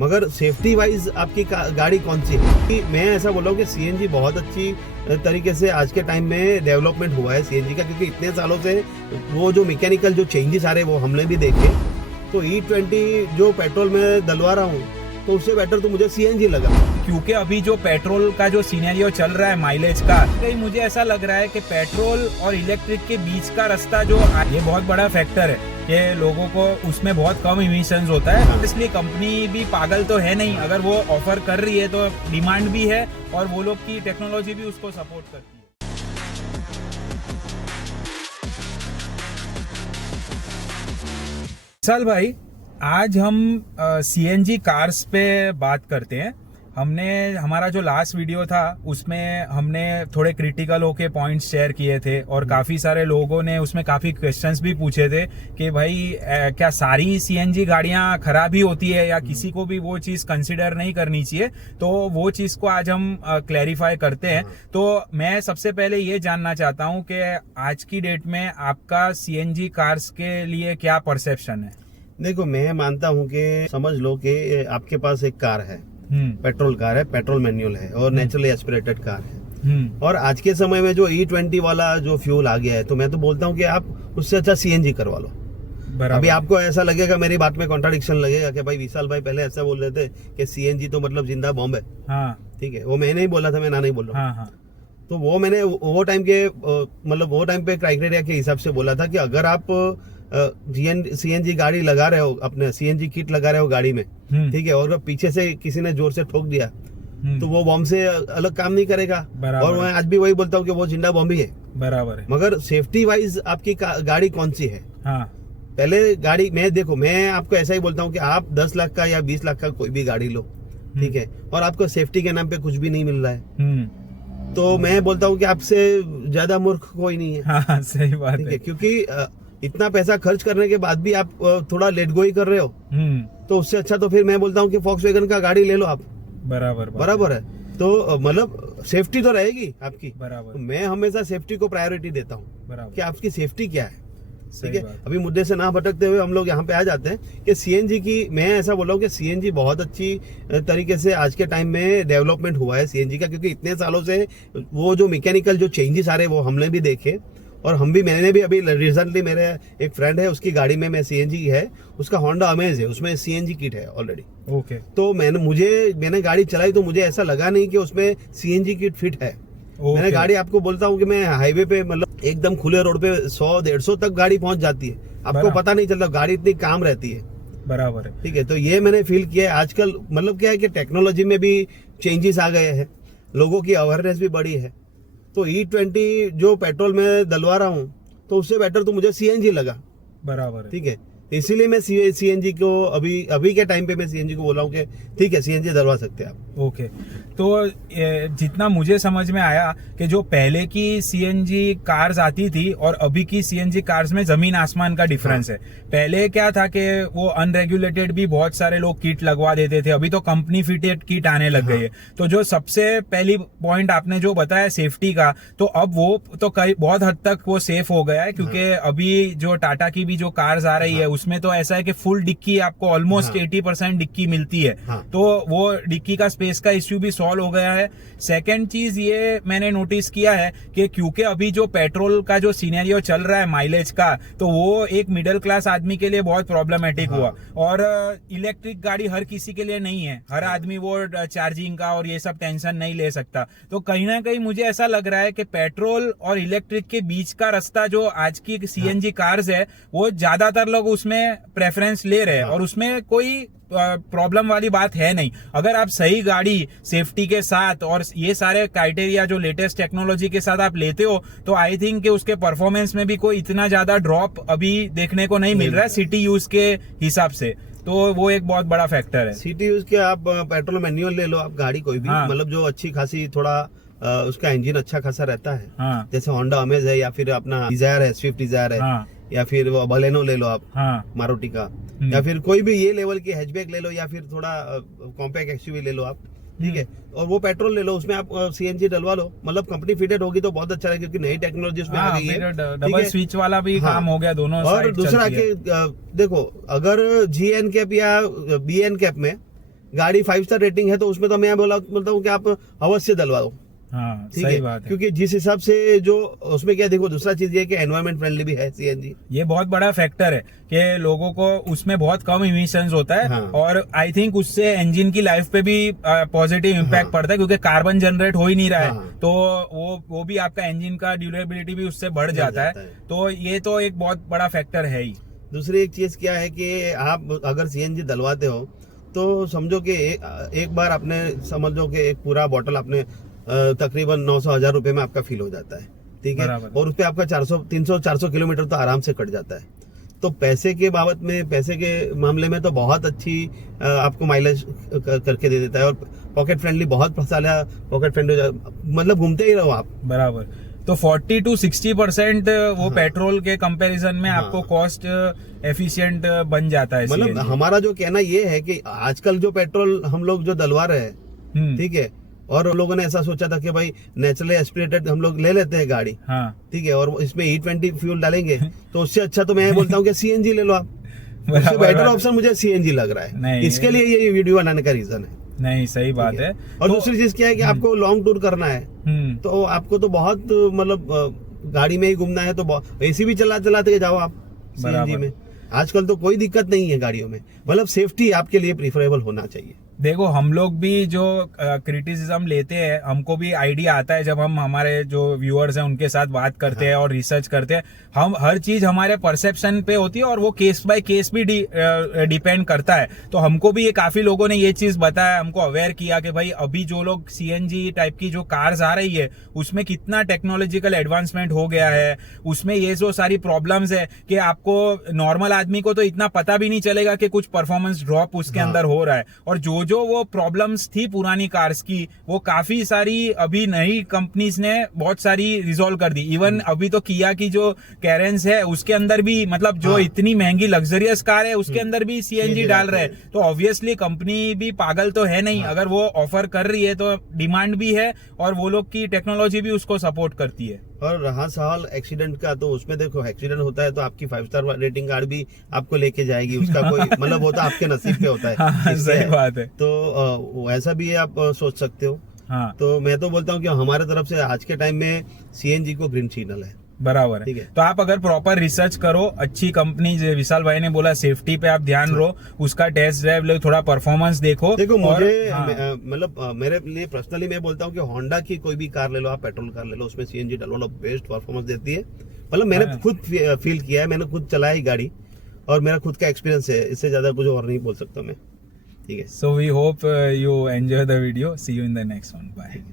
मगर safety wise आपकी गाड़ी कौन सी है? कि मैं ऐसा बोल रहा हूँ कि सीएनजी बहुत अच्छी तरीके से आज के टाइम में डेवलपमेंट हुआ है सीएनजी का, क्योंकि इतने सालों से वो जो मैकेनिकल जो चेंजेस आ रहे हैं वो हमने भी देखे। तो E20 जो पेट्रोल में डलवा रहा हूँ तो उससे बेटर तो मुझे सीएनजी लगा, क्योंकि अभी जो पेट्रोल का जो सिनेरियो चल रहा है माइलेज का, कहीं मुझे ऐसा लग रहा है कि पेट्रोल और इलेक्ट्रिक के बीच का रास्ता जो ये बहुत बड़ा फैक्टर है कि लोगों को उसमें बहुत कम इमिशंस होता है। इसलिए कंपनी भी पागल तो है नहीं, अगर वो ऑफर कर रही है तो डिमांड भी है और वो लोग की टेक्नोलॉजी भी उसको सपोर्ट करती है। चल भाई, आज हम सीएनजी कार्स पे बात करते हैं। हमारा जो लास्ट वीडियो था उसमें हमने थोड़े क्रिटिकल होके पॉइंट्स शेयर किए थे और काफ़ी सारे लोगों ने उसमें काफ़ी क्वेश्चंस भी पूछे थे कि भाई क्या सारी सीएनजी गाड़ियां खराब ही होती है या किसी को भी वो चीज़ कंसिडर नहीं करनी चाहिए। तो वो चीज़ को आज हम क्लैरिफाई करते हैं। तो मैं सबसे पहले ये जानना चाहता हूँ कि आज की डेट में आपका सीएनजी कार्स के लिए क्या परसेप्शन है? देखो, मैं मानता हूँ कि समझ लो कि आपके पास एक कार है, पेट्रोल कार है, पेट्रोल मैनुअल है और नेचुरली एस्पिरेटेड कार है, और आज के समय में जो E20 वाला जो फ्यूल आ गया है तो मैं तो बोलता हूँ कि आप उससे अच्छा सीएनजी करवा लो। अभी आपको ऐसा लगेगा, मेरी बात में कॉन्ट्राडिक्शन लगेगा कि भाई विशाल भाई पहले ऐसा बोल रहे थे कि सीएनजी तो मतलब जिंदा बॉम्ब है। ठीक है, वो मैंने ही बोला था, मैं ना नहीं बोल रहा हूँ। तो वो मैंने वो टाइम के मतलब वो टाइम पे क्राइटेरिया के हिसाब से बोला था कि अगर आप सीएनजी गाड़ी लगा रहे हो, अपने सीएनजी किट लगा रहे हो गाड़ी में, ठीक है, और पीछे से किसी ने जोर से ठोक दिया तो वो बॉम्ब से अलग काम नहीं करेगा। और मैं आज भी वही बोलता हूँ कि वो जिंदा बॉम्ब ही है। बराबर है। मगर सेफ्टी वाइज आपकी गाड़ी कौन सी है? पहले गाड़ी मैं देखो, मैं आपको ऐसा ही बोलता हूँ कि आप 10 लाख का या 20 लाख का कोई भी गाड़ी लो, ठीक है, और आपको सेफ्टी के नाम पे कुछ भी नहीं मिल रहा है, तो मैं बोलता हूँ कि आपसे ज्यादा मूर्ख कोई नहीं है। सही बात है। क्योंकि इतना पैसा खर्च करने के बाद भी आप थोड़ा लेट गो ही कर रहे हो, तो उससे अच्छा तो फिर मैं बोलता हूँ कि फॉक्सवैगन का गाड़ी ले लो आप। बराबर है। तो मतलब सेफ्टी तो रहेगी आपकी। तो मैं हमेशा सेफ्टी को प्रायोरिटी देता हूँ कि आपकी सेफ्टी क्या है। ठीक है, अभी मुद्दे से ना भटकते हुए हम लोग यहाँ पे आ जाते हैं कि सीएनजी की, मैं ऐसा बोल रहा हूँ कि सीएनजी बहुत अच्छी तरीके से आज के टाइम में डेवलपमेंट हुआ है सीएनजी का, क्योंकि इतने सालों से वो जो मैकेनिकल जो चेंजेस आ रहे हैं वो हमने भी देखे, और मैंने भी अभी रिसेंटली मेरे एक फ्रेंड है उसकी गाड़ी में सीएनजी है, उसका होंडा अमेज है, उसमें सीएनजी किट है ऑलरेडी। ओके। तो मैंने गाड़ी चलाई तो मुझे ऐसा लगा नहीं कि उसमें सीएनजी किट फिट है। मैंने गाड़ी, आपको बोलता हूँ कि मैं हाईवे पे मतलब एकदम खुले रोड पे 100-150 तक गाड़ी पहुंच जाती है, आपको पता नहीं चलता, गाड़ी इतनी काम रहती है। बराबर है। ठीक है, तो ये मैंने फील किया है। आजकल मतलब क्या है कि टेक्नोलॉजी में भी चेंजेस आ गए हैं, लोगों की अवेयरनेस भी बढ़ी है। तो E20 जो पेट्रोल में डलवा रहा हूँ तो उससे बेटर तो मुझे सीएनजी लगा। बराबर है। ठीक है, इसीलिए मैं सीएनजी को अभी के टाइम पे मैं सीएनजी को बोल रहा हूँ कि ठीक है, सीएनजी डलवा सकते हैं आप। ओके। तो जितना मुझे समझ में आया कि जो पहले की सीएनजी कार्स आती थी और अभी की सीएनजी कार्स में जमीन आसमान का डिफरेंस है। पहले क्या था कि वो अनरेगुलेटेड भी बहुत सारे लोग किट लगवा देते थे, अभी तो कंपनी फिटेड किट आने लग गई है। तो जो सबसे पहली पॉइंट आपने जो बताया सेफ्टी का, तो अब वो तो बहुत हद तक वो सेफ हो गया है, क्योंकि अभी जो टाटा की भी जो कार्स आ रही है उसमें तो ऐसा है कि फुल डिक्की आपको ऑलमोस्ट 80% डिक्की मिलती है। तो वो डिक्की का स्पेस का इश्यू भी सॉल्व हो गया है। सेकंड चीज ये मैंने नोटिस किया है कि क्योंकि अभी जो पेट्रोल का जो सिनेरियो चल रहा है माइलेज का, तो वो एक मिडिल क्लास आदमी के लिए बहुत प्रॉब्लमेटिक हुआ, और इलेक्ट्रिक गाड़ी हर किसी के लिए नहीं है, हर आदमी वो चार्जिंग का और ये सब टेंशन नहीं ले सकता। तो कहीं ना कहीं मुझे ऐसा लग रहा है कि पेट्रोल और इलेक्ट्रिक के बीच का रास्ता जो आज की सीएनजी कार्स है वो ज्यादातर लोग उसमें प्रेफरेंस ले रहे हैं, और उसमें कोई प्रॉब्लम वाली बात है नहीं। अगर आप सही गाड़ी सेफ्टी के साथ और ये सारे क्राइटेरिया जो लेटेस्ट टेक्नोलॉजी के साथ आप लेते हो, तो आई थिंक कि उसके परफॉर्मेंस में भी कोई इतना ज्यादा ड्रॉप अभी देखने को नहीं मिल रहा है सिटी यूज के हिसाब से। तो वो एक बहुत बड़ा फैक्टर है। सिटी यूज के आप पेट्रोल मैन्युअल ले लो, आप गाड़ी कोई भी, मतलब जो अच्छी खासी थोड़ा उसका इंजन अच्छा खासा रहता है, जैसे होंडा अमेज है या फिर अपना डिजायर है, स्विफ्ट डिजायर है, या फिर बलेनो ले लो आप, मारुति का, या फिर कोई भी ये लेवल की हैचबैक ले लो, या फिर थोड़ा कॉम्पैक्ट एक्सयूवी ले लो आप। ठीक है, और वो पेट्रोल ले लो, उसमें आप सीएनजी डलवा लो, मतलब कंपनी फिटेड होगी तो बहुत अच्छा है, क्योंकि नई टेक्नोलॉजी उसमें आ गई है। डबल स्विच वाला भी काम हो गया दोनों। और दूसरा कि देखो, अगर GN कैप या BN कैप में गाड़ी 5 स्टार रेटिंग है तो उसमें तो मैं बोलता हूँ कि आप अवश्य डलवा दो। हाँ, ठीक सही है, बात है। क्योंकि जिस हिसाब से जो उसमें क्या देखो, दूसरा चीज ये है कि एनवायरमेंट फ्रेंडली भी है सीएनजी। ये बहुत बड़ा फैक्टर है कि लोगों को उसमें बहुत कम इमिशंस होता है। हाँ। और आई थिंक उससे इंजन की लाइफ पे भी पॉजिटिव इम्पैक्ट पड़ता है, क्योंकि कार्बन जनरेट हो ही नहीं रहा है। हाँ। तो वो भी आपका इंजन का ड्यूरेबिलिटी भी उससे बढ़ जाता है। तो ये तो एक बहुत बड़ा फैक्टर है ही। दूसरी एक चीज क्या है कि आप अगर सीएनजी डलवाते हो तो समझो कि एक बार आपने समझो कि एक पूरा बॉटल आपने तकरीबन 900-1000 रुपए में आपका फिल हो जाता है। ठीक है, और उस पर आपका 300-400 किलोमीटर तो आराम से कट जाता है। तो पैसे के बाबत में, पैसे के मामले में तो बहुत अच्छी आपको माइलेज करके दे देता है। और पॉकेट फ्रेंडली, बहुत सारा पॉकेट फ्रेंडली, मतलब घूमते ही रहो आप। बराबर। तो 40 to 60% वो पेट्रोल के कंपैरिजन में आपको कॉस्ट एफिशिएंट बन जाता है। मतलब हमारा जो कहना ये है कि आजकल जो पेट्रोल हम लोग जो डलवा रहे हैं, ठीक है, और लोगों ने ऐसा सोचा था कि भाई नेचुरली एस्पिरेटेड हम लोग ले लेते हैं गाड़ी। हाँ। ठीक है, और इसमें E20 फ्यूल डालेंगे तो उससे अच्छा तो मैं बोलता हूँ कि सीएनजी ले लो आप। उससे बेटर ऑप्शन मुझे सीएनजी लग रहा है। इसके लिए ये वीडियो बनाने का रीजन है। नहीं, सही बात है। और दूसरी चीज क्या है कि आपको लॉन्ग टूर करना है तो आपको तो बहुत मतलब गाड़ी में ही घूमना है तो एसी भी चलाते जाओ आप सीएनजी में। आजकल तो कोई दिक्कत नहीं है गाड़ियों में, मतलब सेफ्टी आपके लिए प्रीफरेबल होना चाहिए। देखो, हम लोग भी जो क्रिटिसिज्म लेते हैं, हमको भी आइडिया आता है जब हम हमारे जो व्यूअर्स हैं उनके साथ बात करते हैं और रिसर्च करते हैं। हम हर चीज हमारे परसेप्शन पे होती है और वो केस बाय केस भी डिपेंड करता है। तो हमको भी ये काफी लोगों ने ये चीज बताया, हमको अवेयर किया कि भाई अभी जो लोग सीएनजी टाइप की जो कार्स आ रही है उसमें कितना टेक्नोलॉजिकल एडवांसमेंट हो गया है। उसमें ये जो सारी प्रॉब्लम्स है कि आपको नॉर्मल आदमी को तो इतना पता भी नहीं चलेगा कि कुछ परफॉर्मेंस ड्रॉप उसके अंदर हो रहा है। और जो वो प्रॉब्लम्स थी पुरानी कार्स की, वो काफी सारी अभी नई कंपनीज ने बहुत सारी रिजॉल्व कर दी। इवन अभी तो किया की जो कैरेंस है उसके अंदर भी, मतलब जो इतनी महंगी लग्जरियस कार है उसके अंदर भी सीएनजी डाल रहे हैं। तो ऑब्वियसली कंपनी भी पागल तो है नहीं। अगर वो ऑफर कर रही है तो डिमांड भी है और वो लोग की टेक्नोलॉजी भी उसको सपोर्ट करती है। और रहा सवाल एक्सीडेंट का, तो उसमें देखो एक्सीडेंट होता है तो आपकी 5 स्टार रेटिंग कार्ड भी आपको लेके जाएगी। उसका कोई मतलब वो तो आपके नसीब पे होता है। हाँ, सही बात है। तो वैसा भी आप सोच सकते हो। हाँ। तो मैं तो बोलता हूँ कि हमारे तरफ से आज के टाइम में सीएनजी को ग्रीन सिग्नल है। बराबर है। तो आप अगर प्रॉपर रिसर्च करो, अच्छी कंपनी, विशाल भाई ने बोला सेफ्टी पे आप ध्यान दो, उसका टेस्ट ड्राइव लो, थोड़ा परफॉर्मेंस देखो। मुझे मतलब मेरे लिए पर्सनली मैं बोलता हूँ कि होंडा की कोई भी कार ले लो आप, पेट्रोल कार ले लो, उसमें सीएनजी डलवा लो, बेस्ट परफॉर्मेंस देती है। मतलब मैंने खुद फील किया है, मैंने खुद चलाई गाड़ी और मेरा खुद का एक्सपीरियंस है। इससे ज्यादा कुछ और नहीं बोल सकता मैं। ठीक है, so we hope you enjoy the video. See you in the next one. Bye.